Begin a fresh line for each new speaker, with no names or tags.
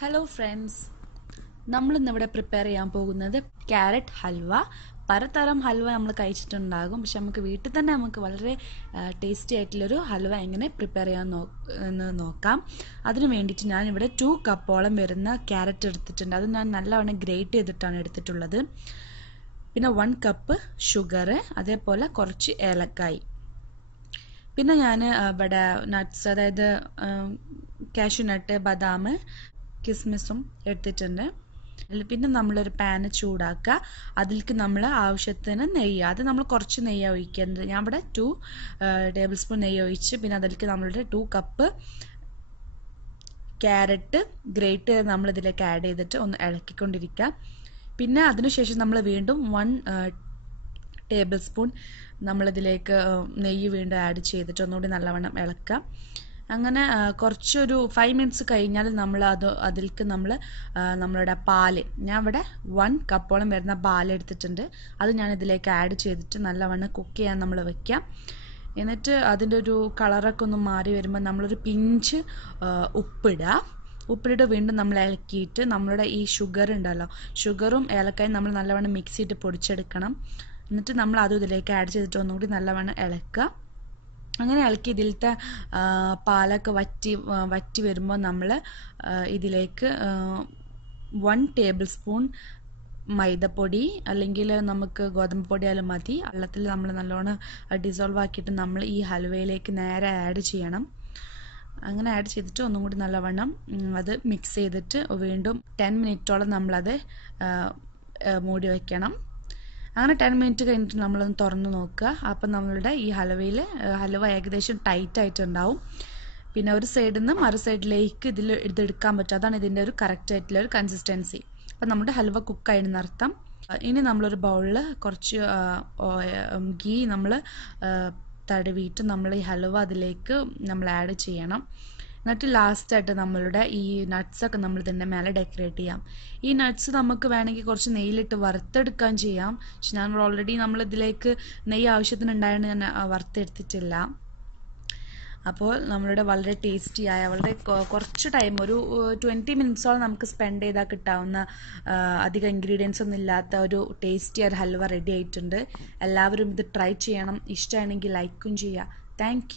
Hello friends നമ്മൾ ഇന്നിവിടെ prepare ചെയ്യാൻ പോകുന്നത് ക്യാരറ്റ് ഹൽവ. പലതരം ഹൽവ നമ്മൾ കഴിച്ചിട്ടുണ്ടാകും. പക്ഷെ നമുക്ക് വീട്ടിൽ തന്നെ നമുക്ക് വളരെ ടേസ്റ്റി ആയിട്ടുള്ളൊരു ഹൽവ എങ്ങനെ പ്രിപ്പയർ ചെയ്യാൻ എന്ന് നോക്കാം. അതിന് വേണ്ടിയിട്ട് ഞാൻ ഇവിടെ ടു കപ്പോളം വരുന്ന ക്യാരറ്റ് എടുത്തിട്ടുണ്ട്. അത് ഞാൻ നല്ലവണ്ണം ഗ്രേറ്റ് ചെയ്തിട്ടാണ് എടുത്തിട്ടുള്ളത്. പിന്നെ വൺ കപ്പ് ഷുഗർ അതേപോലെ കുറച്ച് ഏലക്കായി. പിന്നെ ഞാൻ ഇവിടെ നട്ട്സ് അതായത് കാഷ്യൂ നട്ട് ബദാം കിസ്മിസും എടുത്തിട്ടുണ്ട്. പിന്നെ നമ്മളൊരു പാന് ചൂടാക്കുക. അതിലേക്ക് നമ്മൾ ആവശ്യത്തിന് നെയ്യ്. അത് നമ്മൾ കുറച്ച് നെയ്യ് ഒഴിക്കുന്നത് ഞാൻ ഇവിടെ ടു ടേബിൾ സ്പൂൺ നെയ്യ് ഒഴിച്ച് പിന്നെ അതിലേക്ക് നമ്മളുടെ ടു കപ്പ് ക്യാരറ്റ് ഗ്രേറ്റ് നമ്മൾ ഇതിലേക്ക് ആഡ് ചെയ്തിട്ട് ഒന്ന് ഇളക്കിക്കൊണ്ടിരിക്കുക. പിന്നെ അതിനുശേഷം നമ്മൾ വീണ്ടും വൺ ടേബിൾ സ്പൂൺ നമ്മളിതിലേക്ക് നെയ്യ് വീണ്ടും ആഡ് ചെയ്തിട്ട് ഒന്നുകൂടി നല്ലവണ്ണം ഇളക്കുക. അങ്ങനെ കുറച്ചൊരു ഫൈവ് മിനിറ്റ്സ് കഴിഞ്ഞാൽ നമ്മൾ അത് അതിലേക്ക് നമ്മൾ നമ്മളുടെ പാൽ. ഞാൻ ഇവിടെ വൺ കപ്പോളം വരുന്ന പാൽ എടുത്തിട്ടുണ്ട്. അത് ഞാൻ ഇതിലേക്ക് ആഡ് ചെയ്തിട്ട് നല്ലവണ്ണം കുക്ക് ചെയ്യാൻ നമ്മൾ വെക്കാം. എന്നിട്ട് അതിന്റെ ഒരു കളറൊക്കെ ഒന്ന് മാറി വരുമ്പോൾ നമ്മളൊരു പിഞ്ച് ഉപ്പിടുക ഉപ്പിട്ട് വീണ്ടും നമ്മൾ ഇളക്കിയിട്ട് നമ്മളുടെ ഈ ഷുഗർ ഉണ്ടല്ലോ ഷുഗറും ഏലക്കായും നമ്മൾ നല്ലവണ്ണം മിക്സ് ചെയ്തിട്ട് പൊടിച്ചെടുക്കണം. എന്നിട്ട് നമ്മൾ അതും ഇതിലേക്ക് ആഡ് ചെയ്തിട്ട് ഒന്നുകൂടി നല്ലവണ്ണം ഇളക്കുക. അങ്ങനെ ഇളക്കി ഇതിലത്തെ പാലൊക്കെ വറ്റി വറ്റി വരുമ്പോൾ നമ്മൾ ഇതിലേക്ക് വൺ ടേബിൾ സ്പൂൺ മൈദപ്പൊടി അല്ലെങ്കിൽ നമുക്ക് ഗോതമ്പ് പൊടിയാലും മതി. വെള്ളത്തിൽ നമ്മൾ നല്ലോണം ഡിസോൾവ് ആക്കിയിട്ട് നമ്മൾ ഈ ഹൽവയിലേക്ക് നേരെ ആഡ് ചെയ്യണം. അങ്ങനെ ആഡ് ചെയ്തിട്ട് ഒന്നും കൂടി നല്ലവണ്ണം അത് മിക്സ് ചെയ്തിട്ട് വീണ്ടും ടെൻ മിനിറ്റോളം നമ്മളത് മൂടി വയ്ക്കണം അങ്ങനെ ടെൻ മിനിറ്റ് കഴിഞ്ഞിട്ട് നമ്മളൊന്ന് തുറന്ന് നോക്കുക. അപ്പം നമ്മളുടെ ഈ ഹലവയിൽ ഹലുവ ഏകദേശം ടൈറ്റ് ആയിട്ടുണ്ടാവും. പിന്നെ ഒരു സൈഡിൽ നിന്ന് മറു സൈഡിലേക്ക് ഇതിൽ ഇതെടുക്കാൻ പറ്റും. അതാണ് ഇതിന്റെ ഒരു കറക്റ്റ് ആയിട്ടുള്ള ഒരു കൺസിസ്റ്റൻസി അപ്പം നമ്മുടെ ഹലുവ കുക്കായിരുന്നു അർത്ഥം. ഇനി നമ്മളൊരു ബൗളിൽ കുറച്ച് ഗീ നമ്മൾ തടവിയിട്ട് നമ്മൾ ഈ ഹലുവ അതിലേക്ക് നമ്മൾ ആഡ് ചെയ്യണം. എന്നിട്ട് ലാസ്റ്റായിട്ട് നമ്മളുടെ ഈ നട്ട്സൊക്കെ നമ്മൾ ഇതിന്റെ മേലെ ഡെക്കറേറ്റ് ചെയ്യാം. ഈ നട്ട്സ് നമുക്ക് വേണമെങ്കിൽ കുറച്ച് നെയ്യിലിട്ട് വറുത്തെടുക്കാൻ ചെയ്യാം. പക്ഷെ ഞാൻ ഓൾറെഡി നമ്മൾ ഇതിലേക്ക് നെയ്യ് ആവശ്യത്തിന് ഉണ്ടായതുകൊണ്ട് ഞാൻ വറുത്തെടുത്തിട്ടില്ല. അപ്പോൾ നമ്മളുടെ വളരെ ടേസ്റ്റി ആയ വളരെ കുറച്ച് ടൈം ഒരു ട്വന്റി മിനിറ്റ്സോളം നമുക്ക് സ്പെൻഡ് ചെയ്താൽ കിട്ടാവുന്ന അധികം ഇൻഗ്രീഡിയൻസ് ഒന്നും ഇല്ലാത്ത ഒരു ടേസ്റ്റി ഒരു ഹൽവ റെഡി ആയിട്ടുണ്ട്. എല്ലാവരും ഇത് ട്രൈ ചെയ്യണം. ഇഷ്ടമാണെങ്കിൽ ലൈക്കും ചെയ്യുക. താങ്ക്